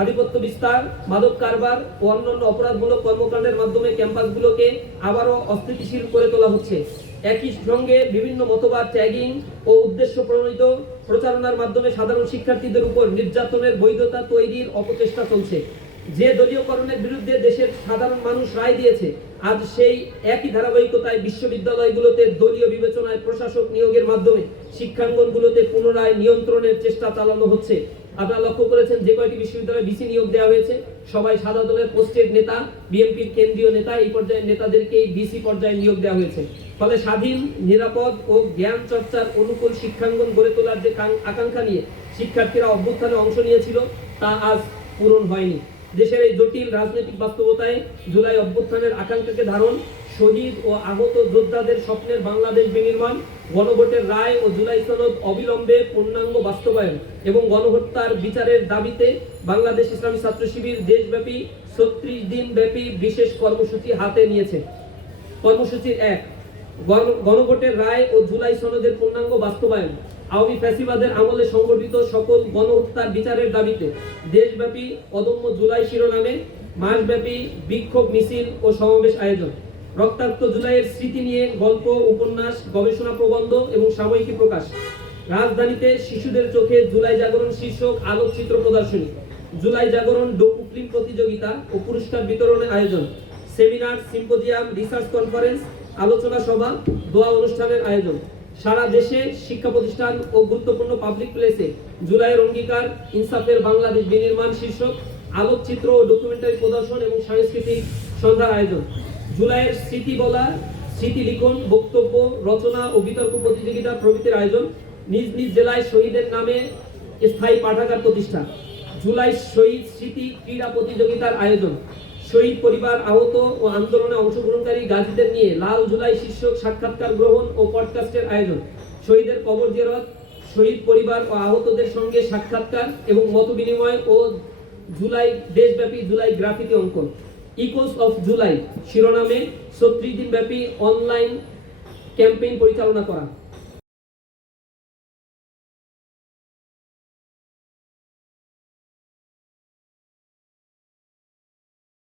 আধিপত্য বিস্তার, মাদক কারবার ও অন্যান্য অপরাধমূলক কর্মকাণ্ডের মাধ্যমে ক্যাম্পাসগুলোকে আবারও অস্থিতিশীল করে তোলা হচ্ছে। একই সঙ্গে বিভিন্ন মতবাদ ট্যাগিং ও উদ্দেশ্য প্রণোদিত প্রচারণার মাধ্যমে সাধারণ শিক্ষার্থীদের উপর নির্যাতনের বৈধতা তৈরির অপচেষ্টা চলছে। যে দলীয়করণের বিরুদ্ধে দেশের সাধারণ মানুষ রায় দিয়েছে, আজ সেই একই ধারাবাহিকতায় বিশ্ববিদ্যালয়গুলোতে দলীয় বিবেচনায় প্রশাসক নিয়োগের মাধ্যমে শিক্ষাঙ্গনগুলোতে পুনরায় নিয়ন্ত্রণের চেষ্টা চালানো হচ্ছে। আপনারা লক্ষ্য করেছেন যে কয়েকটি বিশ্ববিদ্যালয়ে বিসি নিয়োগ দেওয়া হয়েছে, সবাই সাদা দলের পোস্টেড নেতা, বিএনপির কেন্দ্রীয় নেতা, এই পর্যায়ের নেতাদেরকেই বিসি পর্যায়ে নিয়োগ দেওয়া হয়েছে। ফলে স্বাধীন, নিরাপদ ও জ্ঞান চর্চার অনুকূল শিক্ষাঙ্গন গড়ে তোলার যে আকাঙ্ক্ষা নিয়ে শিক্ষার্থীরা অভ্যুত্থানে অংশ নিয়েছিল, তা আজ পূরণ হয়নি। দেশের এই জটিল রাজনৈতিক বাস্তবতায় জুলাই অভ্যুত্থানের আকাঙ্ক্ষাকে ধারণ, শহীদ ও আহত যোদ্ধাদের স্বপ্নের বাংলাদেশ বিনির্মাণ, গণভোটের রায় ও জুলাই সনদ অবিলম্বে পূর্ণাঙ্গ বাস্তবায়ন এবং গণহত্যার বিচারের দাবিতে বাংলাদেশ ইসলামী ছাত্র শিবির দেশব্যাপী ৩৬ দিন ব্যাপী বিশেষ কর্মসূচি হাতে নিয়েছে। কর্মসূচি ১, গণভোটের রায় ও জুলাই সনদের পূর্ণাঙ্গ বাস্তবায়ন। আওয়ামী ফ্যাসিবাদের আমলে সংগঠিত সকল গণহত্যার বিচারের দাবিতে দেশব্যাপী অদম্য জুলাই শিরোনামে মাসব্যাপী বিক্ষোভ মিছিল ও সমাবেশ আয়োজন। রক্তাক্ত জুলাইয়ের স্মৃতি নিয়ে গল্প, উপন্যাস, গবেষণা প্রবন্ধ এবং সাময়িকী প্রকাশ। রাজধানীতে শিশুদের চোখে জুলাই জাগরণ শীর্ষক আলোকচিত্র প্রদর্শনী। জুলাই জাগরণ ডকু ফিল্ম প্রতিযোগিতা ও পুরস্কার বিতরণের আয়োজন। সেমিনার, সিম্পোজিয়াম, রিসার্চ কনফারেন্স, আলোচনা সভা, দোয়া অনুষ্ঠানের আয়োজন। সারা দেশে শিক্ষা প্রতিষ্ঠান ও গুরুত্বপূর্ণ পাবলিক প্লেসে জুলাইয়ের অঙ্গীকার, ইনসাফের বাংলাদেশ বিনির্মাণ শীর্ষক আলোকচিত্র ও ডকুমেন্টারি প্রদর্শন এবং সাংস্কৃতিক সন্ধ্যার আয়োজন। জুলাইয়ের স্মৃতি বলা, স্মৃতি লিখন, বক্তব্য রচনা ও বিতর্ক প্রতিযোগিতা প্রভৃতির আয়োজন। নিজ নিজ জেলায় শহীদের নামে স্থায়ী পাঠাগার প্রতিষ্ঠা। জুলাই শহীদ স্মৃতি ক্রীড়া প্রতিযোগিতার আয়োজন। শহীদ পরিবার, আহত ও আন্দোলনে অংশগ্রহণকারী গাজীদের নিয়ে লাল জুলাই শীর্ষক সাক্ষাৎকার গ্রহণ ও পডকাস্টের আয়োজন। শহীদের কবর জিয়ারত, শহীদ পরিবার ও আহতদের সঙ্গে সাক্ষাৎকার এবং মত বিনিময় ও জুলাই দেশব্যাপী জুলাই গ্রাফিতি অঙ্কন। ইকোস অফ জুলাই শিরোনামে ৩৬ দিন ব্যাপী অনলাইন ক্যাম্পেইন পরিচালনা করা।